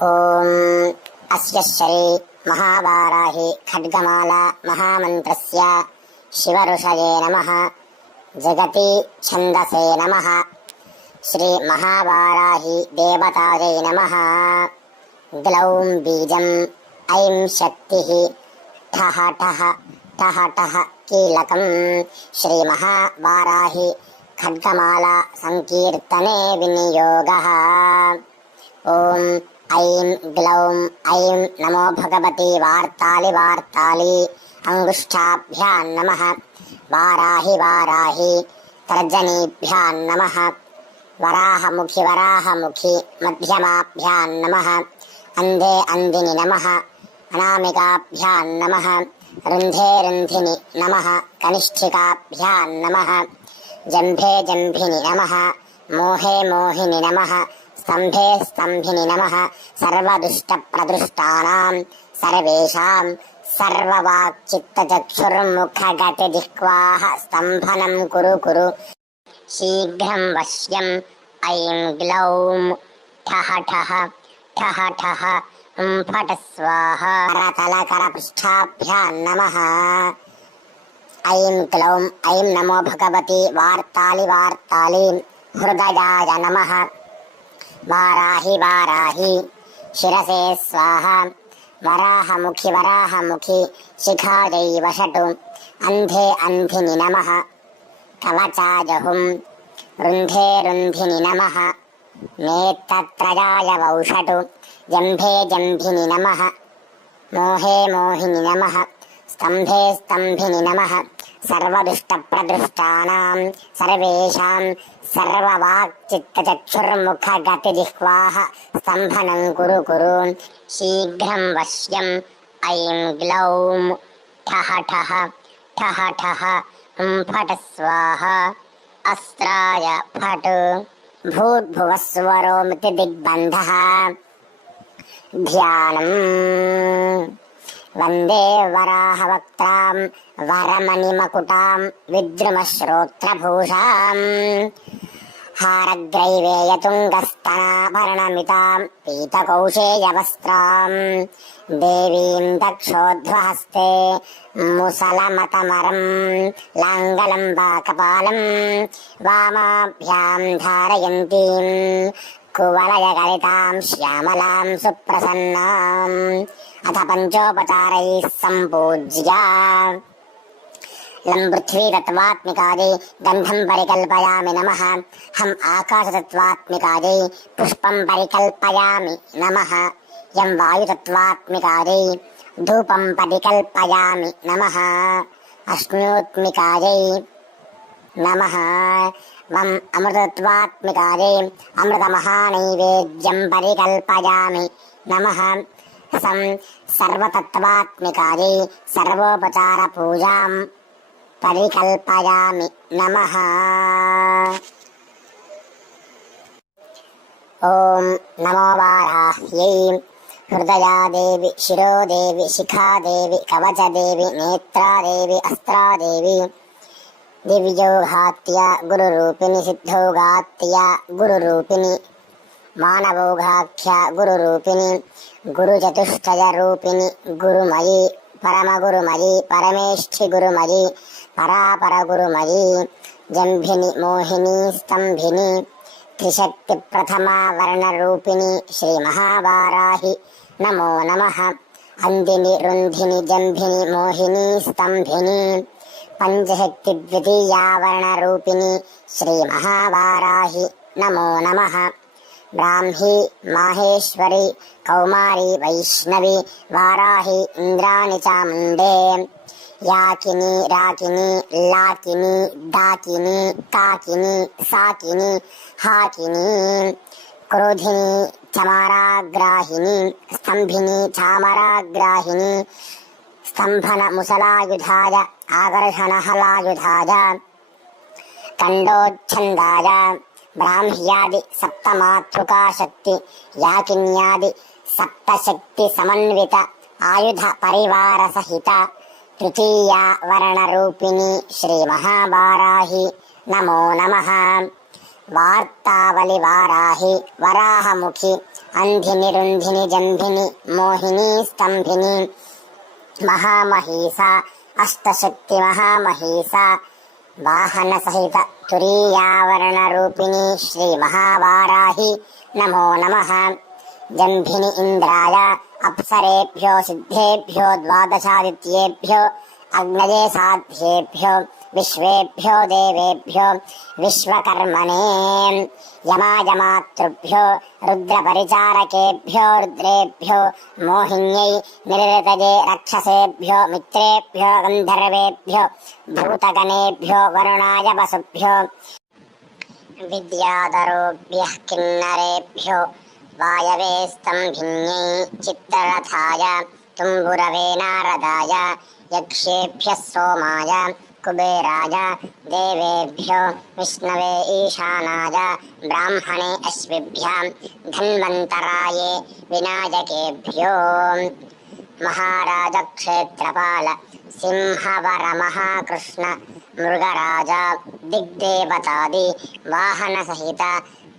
ఓం అస్య శ్రీ మహావారాహి ఖడ్గమాలా మహామంత్రస్య శివఋషయే నమః. జగతి ఛందసే నమః. శ్రీ మహావారాహి దేవతాయై నమః. గ్లౌం బీజం ఐం శక్తిః ఠః ఠః ఠః ఠః కీలకం. శ్రీ మహావారాహి ఖడ్గమాలా సంకీర్తనే వినియోగః. ఓం ఐం గ్లౌం ఐం నమో భగవతి వార్తాలి వార్తాలి అంగుష్ఠాభ్యాం నమః. వారాహి వారాహి తర్జనీభ్యాం నమః. వరాహముఖి వరాహముఖి మధ్యమాభ్యాం నమః. అందే అందిని నమః. అనామికాభ్యాం నమః. రుంధే రుంధిని నమః. కనిష్ఠికాభ్యాం నమః. జంభే జంభిని నమః. మోహే మోహిని నమః. స్తంభే స్తంభిని నమః. సర్వదుష్టప్రదృష్టానాం సర్వేషాం సర్వవాక్చిత్తచక్షుర్ముఖగతిజిహ్వాః స్తంభనం కురు కురు. శీఘ్రం వశ్యం ఐం గ్లౌం ఠః ఠః ఠః ఠః ఫట స్వాహా. కరతలకరపృష్ఠాభ్యాం నమః. ఐం గ్లౌం ఐం నమో భగవతి వార్తాలి వార్తాలి హృదయాయ నమః. వారాహి వారాహి శిరసే స్వాహా. వరాహముఖి వరాహముఖి శిఖాయై వషటు. అంధే అంధిని నమః. కవచాజహుం. రుంధే రుంధిని నమః. నేత్రత్రయాయ వౌషటు. జంభే జంభిని నమః. మోహే మోహిని నమః. స్తంభే స్తంభిని నమః. సర్వదుష్టప్రదృష్టానాం సర్వేషాం సర్వవాక్చిత్తచక్షుర్ముఖగతిజిహ్వాః స్తంభనం కురు కురు. శీఘ్రం వశ్యం ఐం గ్లౌం ఠః ఠః ఠః ఠః ఫట స్వాహా. అస్త్రాయ ఫట్. భూర్భువస్వరోమితి దిగ్బంధః. ధ్యానం. వందే వరాహవక్త్రాం వరమణిమకుటాం విద్రుమశ్రోత్రభూషాం. హారగ్రైవేయతుంగస్తనాభరణమితాం పీతకౌశేయవస్త్రాం. దేవీం దక్షోధ్వహస్తే ముసలమతమరం లాంగలంబాకపాలం. వామాభ్యాం ధారయంతీం కువలయగలితాం శ్యామలాం సుప్రసన్నాం. అథ పంచోపచారైః సంపూజ్య లం పృథ్వీతత్వాత్మికాయై గంధం పరికల్పయామి నమః. హం ఆకాశతత్వాత్మికాయై పుష్పం పరికల్పయామి నమః. యం వాయుతత్వాత్మికాయై ధూపం పరికల్పయామి నమః. అశ్నోత్మికాయై నమః. మం అమృతత్వాత్మికాయై అమృతమహానైవేద్యం పరికల్పయామి నమః. సం సర్వతత్వాత్మికాయై సర్వోపచారపూజాం పరికల్పయామి నమః. ఓం నమో వారాహ్యై. హృదయాదేవి శిరోదేవి శిఖాదేవి కవచదేవి నేత్రాదేవి అస్త్రాదేవి. దివ్యౌఘాత్య గురురూపిణి సిద్ధౌఘాత్య గురురూపిణి. మానవౌఘాఖ్య గురురూపిణి. గురుచతుష్టయ రూపిణి గురుమయి. పరమగురుమయి పరమేష్ఠి గురుమయి పరాపర గురుమయి. జంభిని మోహిని స్తంభిని. త్రిశక్తి ప్రథమా వర్ణరూపిణి శ్రీ మహావారాహి నమో నమః. అందిని రుంధిని జంభిని మోహిని స్తంభిని. పంచశక్తి ద్వితీయా వర్ణరూపిణి శ్రీ మహావారాహి నమో నమః. బ్రాహ్మీ మాహేశ్వరి కౌమారి వైష్ణవి వారాహి ఇంద్రాణి చాముండే. యాకిని రాకిని లాకిని డాకిని కాకిని సాకిని హాకిని. క్రోధిని చమారాగ్రాహిని స్తంభిని చామరాగ్రాహిని. స్తంభన ముసలాయుధాయ ఆకర్షణ హలాయుధాయ. కండోచ్ఛందాయ. బ్రాహ్మ్యాది సప్తమాతృకా శక్తి యాకిన్యాది సప్తశక్తి సమన్విత ఆయుధ పరివార సహిత తృతీయా వర్ణరూపిణి శ్రీ మహావారాహి నమో నమః. వార్తావళి వారాహి వరాహముఖి अंधिनि रुंधिनि जंभिनि मोहिनी स्तंभिनि महामहीसा अष्टशक्ति महामहीसा वाहन सहित तुरीयावरण रूपिणी श्री महावाराहि नमो नमः। जंभिनि इंद्राय अप्सरेभ्यो सिद्धेभ्यो द्वादशादित्येभ्यो अग्नये साध्येभ्यो विश्वेभ्यो देवेभ्यो विश्वकर्मणे यमायमातृभ्यो रुद्रपरिचारकेभ्यो रुद्रेभ्यो मोहिन्यै निरृतये रक्षसेभ्यो मित्रेभ्यो गन्धर्वेभ्यो भूतगणेभ्यो वरुणाय वसुभ्यो विद्याधरोभ्यः किन्नरेभ्यो वायवे स्तंभिन्यै चित्तरथाय तुम्बुरवे नारदाय यक्षेभ्यः सोमाय कुबेराय देवेभ्यो विष्णवे ईशानाय ब्राह्मणे अश्विभ्यां धन्वन्तराय विनायकेभ्यो महाराज क्षेत्रपाल सिंहवर महाकृष्ण मृगराज दिग्देवतादि वाहन सहित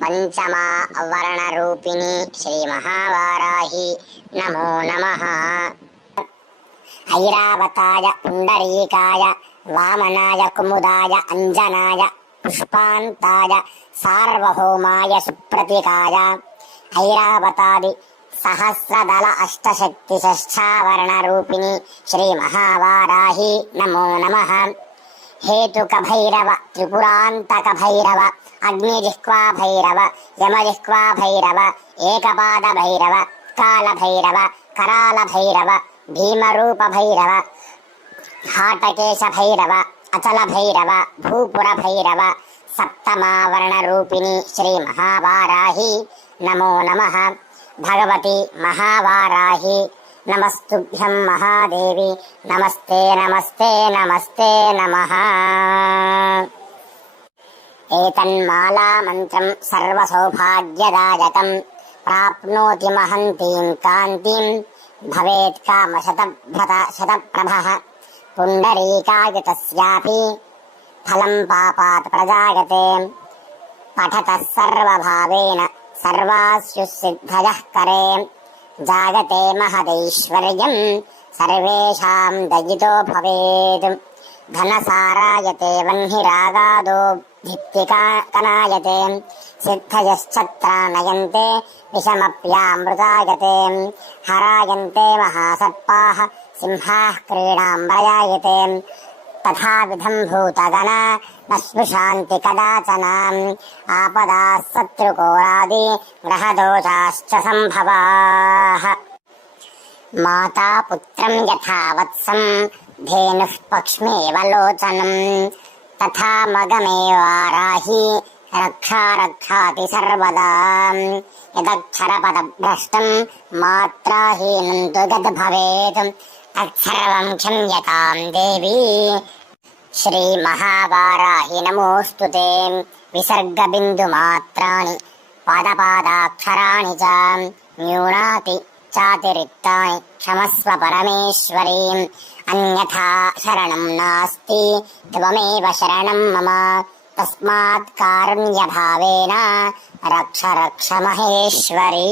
पंचमा वर्णरूपिणी श्री महावाराहि नमो नमः। ऐरावताय पुंडरीकाय वामनाय कुमुदाय अंजनाय पुष्पान्ताय सार्वभौमाय सुप्रतिकाय ऐरावतादि सहस्रदल अष्टशक्तिष्ठावरणरूपिणी श्री महावाराहि नमो नमः। हेतुक भैरव त्रिपुरान्तक भैरव अग्निजिह्वा भैरव यमजिह्वा भैरव एकपाद भैरव काल भैरव कराल भैरव भीमरूप भैरव हाटकेश भैरव अचल भैरव भूपुर भैरव सप्तमावरणरूपिणी श्री महावाराहि नमो नमः। भगवती महावाराहि नमस्तुभ्यं महादेवी नमस्ते नमस्ते नमस्ते नमः। एतन्माला मंत्रं सर्वसौभाग्यदायकं प्राप्नोति महन्तीं कान्तिं भवेत् कामशतप्रभः पुण्डरीकाय तस्यापि फलं पापात् प्रजायते पठतः सर्वभावेन सर्वास्युः सिद्धयः करे जायते महदैश्वर्यं सर्वेषां दयितो भवेत् धनसारायते वह्निरागादो भित्तिकनायते सिद्धयश्चत्रानयन्ते विषमप्यामृतायते हरायन्ते महासर्पाः सिंहाः क्रीडां प्रयायते तथाविधं भूतगणा न स्पृशान्ति कदाचनाम् आपदाः शत्रुकोरादि ग्रहदोषाश्च सम्भवाः माता पुत्रं यथा वत्सं धेनुः पक्ष्मेव लोचनम् तथा मगमे वाराहि रक्षा रक्षाति सर्वदा यदक्षरपदभ्रष्टं मात्राहीनं तु यद्भवेत् तत्सर्वं क्षम्यतां देवी श्री महावाराहि नमोऽस्तुते। विसर्गबिन्दुमात्राणि पादपादाक्षराणि च न्यूनाति चातिरिक्तानि क्षमस्व परमेश्वरीम् अन्यथा शरणं नास्ति त्वमेव शरणं मम तस्मात् कारुण्यभावेन रक्ष रक्ष महेश्वरी।